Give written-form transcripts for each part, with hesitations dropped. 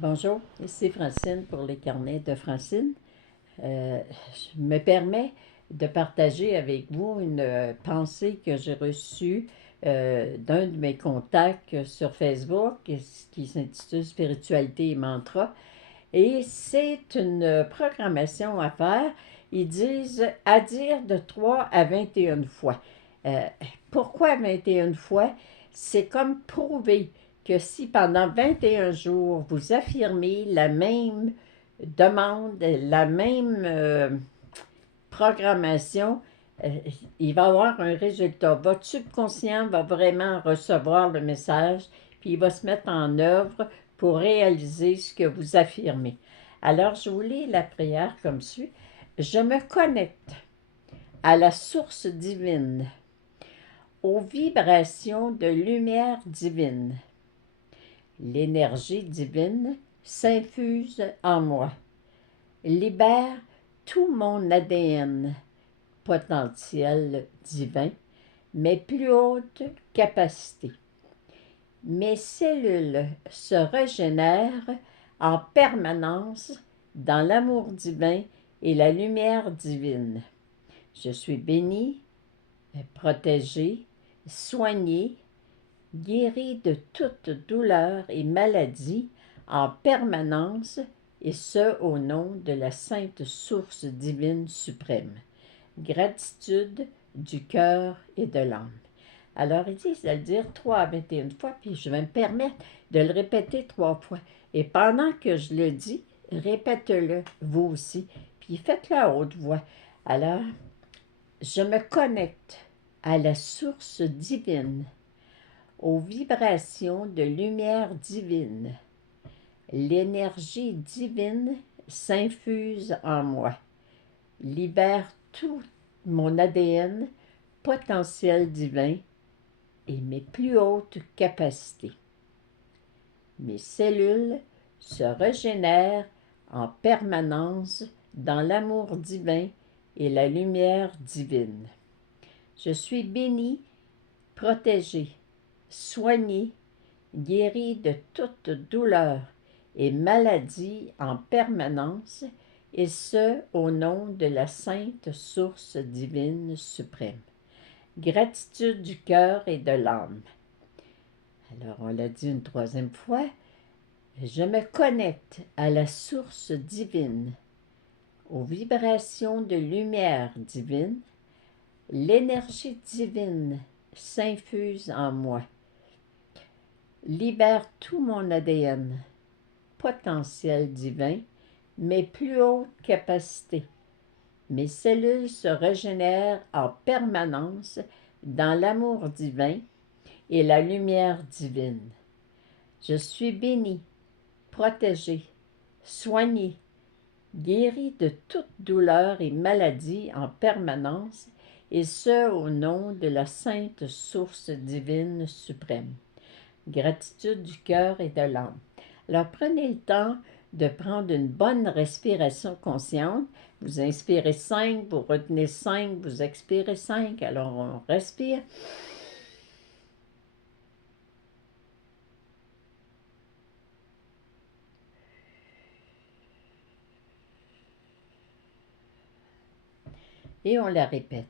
Bonjour, ici Francine pour les carnets de Francine. Je me permets de partager avec vous une pensée que j'ai reçue d'un de mes contacts sur Facebook qui s'intitule Spiritualité et Mantra. Et c'est une programmation à faire. Ils disent à dire de 3 à 21 fois. Euh, Pourquoi 21 fois? C'est comme prouver que si pendant 21 jours vous affirmez la même demande, la même programmation, euh, il va y avoir un résultat. Votre subconscient va vraiment recevoir le message, puis il va se mettre en œuvre pour réaliser ce que vous affirmez. Alors, je vous lis la prière comme suit. Je me connecte à la source divine, aux vibrations de lumière divine. L'énergie divine s'infuse en moi, libère tout mon ADN potentiel divin, mes plus hautes capacités. Mes cellules se régénèrent en permanence dans l'amour divin et la lumière divine. Je suis bénie, protégée, soignée, guérie de toute douleur et maladie en permanence, et ce au nom de la sainte source divine suprême. Gratitude du cœur et de l'âme. Alors, ils disent de le dire 3 à 21 fois, puis je vais me permettre de le répéter 3 fois. Et pendant que je le dis, répète-le vous aussi, puis faites-le à haute voix. Alors, je me connecte à la source divine, aux vibrations de lumière divine. L'énergie divine s'infuse en moi, libère tout mon ADN potentiel divin et mes plus hautes capacités. Mes cellules se régénèrent en permanence dans l'amour divin et la lumière divine. Je suis bénie, protégée, soignée, guérie de toute douleur et maladie en permanence, et ce au nom de la sainte source divine suprême. Gratitude du cœur et de l'âme. Alors on l'a dit une troisième fois. Je me connecte à la source divine, aux vibrations de lumière divine. L'énergie divine s'infuse en moi, libère tout mon ADN, potentiel divin, mes plus hautes capacités. Mes cellules se régénèrent en permanence dans l'amour divin et la lumière divine. Je suis bénie, protégée, soignée, guérie de toute douleur et maladie en permanence, et ce au nom de la sainte source divine suprême. Gratitude du cœur et de l'âme. Alors prenez le temps de prendre une bonne respiration consciente. Vous inspirez 5, vous retenez 5, vous expirez 5. Alors on respire. Et on la répète.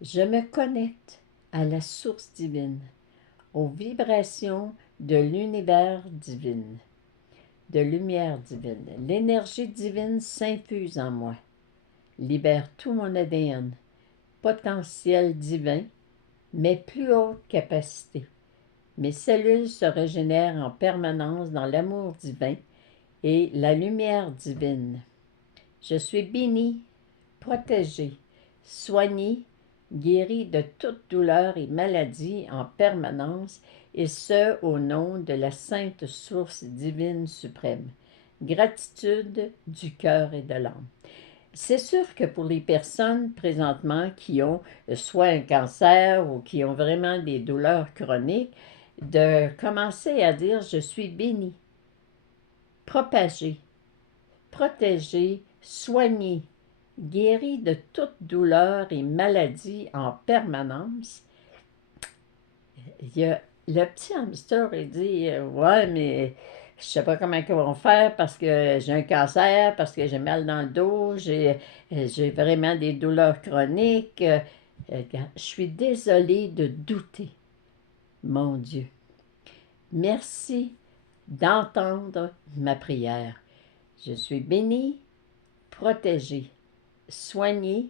Je me connecte à la source divine, aux vibrations de l'univers divin, de lumière divine. L'énergie divine s'infuse en moi, libère tout mon ADN, potentiel divin, mes plus hautes capacités. Mes cellules se régénèrent en permanence dans l'amour divin et la lumière divine. Je suis bénie, protégée, soignée, guérie de toute douleur et maladie en permanence, et ce au nom de la sainte source divine suprême. Gratitude du cœur et de l'âme. C'est sûr que pour les personnes présentement qui ont soit un cancer ou qui ont vraiment des douleurs chroniques, de commencer à dire je suis bénie, propagée, protégée, soignée, guérie de toute douleur et maladie en permanence. Il y a le petit hamster, il dit ouais, mais je sais pas comment ils vont faire parce que j'ai un cancer, parce que j'ai mal dans le dos, j'ai vraiment des douleurs chroniques. Je suis désolée de douter, mon Dieu. Merci d'entendre ma prière. Je suis bénie, protégée, soignée,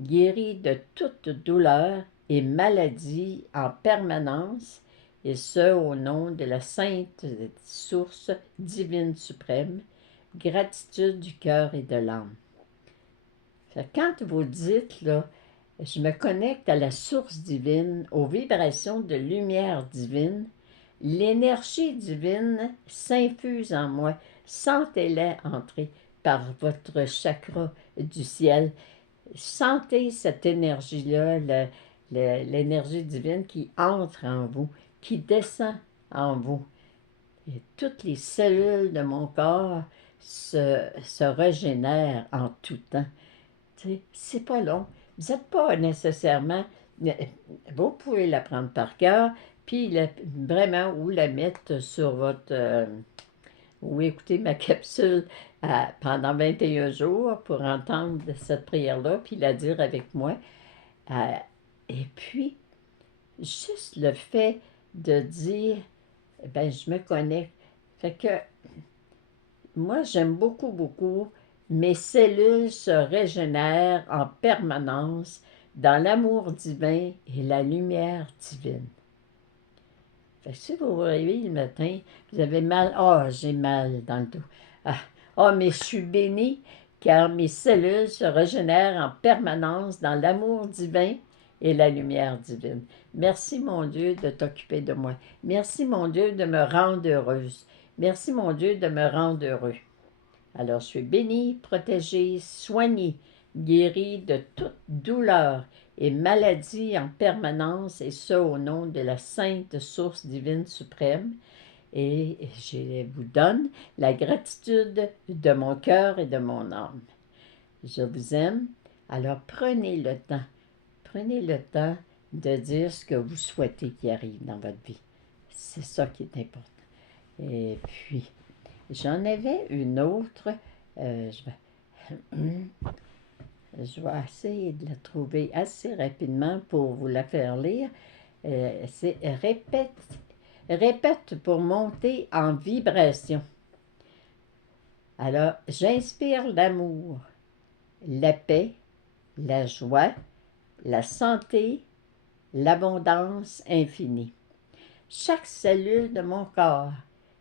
guérie de toute douleur et maladie en permanence, et ce au nom de la sainte source divine suprême, gratitude du cœur et de l'âme. Quand vous dites, là, je me connecte à la source divine, aux vibrations de lumière divine, l'énergie divine s'infuse en moi. Sentez-la entrer par votre chakra du ciel. Sentez cette énergie-là, l'énergie divine qui entre en vous, qui descend en vous. Et toutes les cellules de mon corps se régénèrent en tout temps. C'est pas long. Vous n'êtes pas nécessairement... Vous pouvez la prendre par cœur, puis vraiment, ou la mettre sur votre... ou écouter ma capsule pendant 21 jours pour entendre cette prière-là, puis la dire avec moi. Et puis, juste le fait de dire, ben je me connecte. Fait que moi, j'aime beaucoup, beaucoup. Mes cellules se régénèrent en permanence dans l'amour divin et la lumière divine. Fait que si vous vous réveillez le matin, vous avez mal, j'ai mal dans le dos. Mais je suis bénie car mes cellules se régénèrent en permanence dans l'amour divin et la lumière divine. Merci mon Dieu de t'occuper de moi. Merci mon Dieu de me rendre heureuse. Merci mon Dieu de me rendre heureux. Alors je suis bénie, protégée, soignée, guérie de toute douleur et maladie en permanence, et ce au nom de la sainte source divine suprême. Et je vous donne la gratitude de mon cœur et de mon âme. Je vous aime, alors prenez le temps de dire ce que vous souhaitez qui arrive dans votre vie. C'est ça qui est important. Et puis, j'en avais une autre, je vais essayer de la trouver assez rapidement pour vous la faire lire. C'est répète pour monter en vibration. Alors, j'inspire l'amour, la paix, la joie, la santé, l'abondance infinie. Chaque cellule de mon corps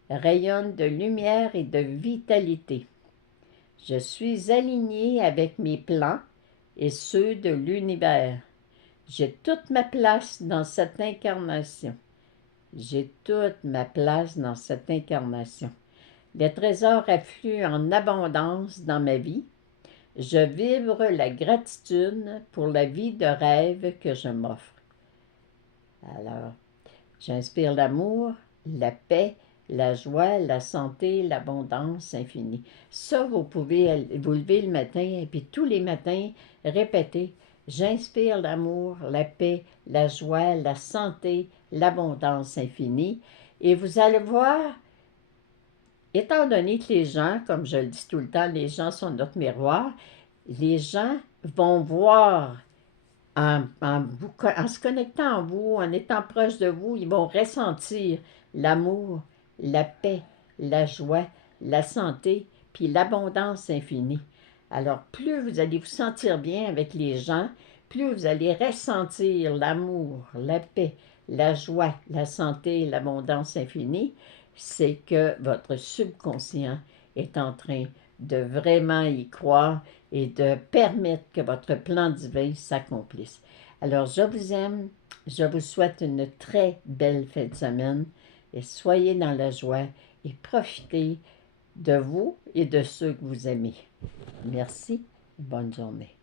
rayonne de lumière et de vitalité. Je suis alignée avec mes plans et ceux de l'univers. J'ai toute ma place dans cette incarnation. J'ai toute ma place dans cette incarnation. Les trésors affluent en abondance dans ma vie. Je vibre la gratitude pour la vie de rêve que je m'offre. Alors, j'inspire l'amour, la paix, la joie, la santé, l'abondance infinie. Ça, vous pouvez vous lever le matin et puis tous les matins, répéter « J'inspire l'amour, la paix, la joie, la santé, l'abondance infinie. » Et vous allez voir, étant donné que les gens, comme je le dis tout le temps, les gens sont notre miroir, les gens vont voir en se connectant à vous, en étant proche de vous, ils vont ressentir l'amour, la paix, la joie, la santé, puis l'abondance infinie. Alors, plus vous allez vous sentir bien avec les gens, plus vous allez ressentir l'amour, la paix, la joie, la santé, l'abondance infinie, c'est que votre subconscient est en train de vraiment y croire et de permettre que votre plan divin s'accomplisse. Alors, je vous aime, je vous souhaite une très belle fin de semaine et soyez dans la joie et profitez de vous et de ceux que vous aimez. Merci, bonne journée.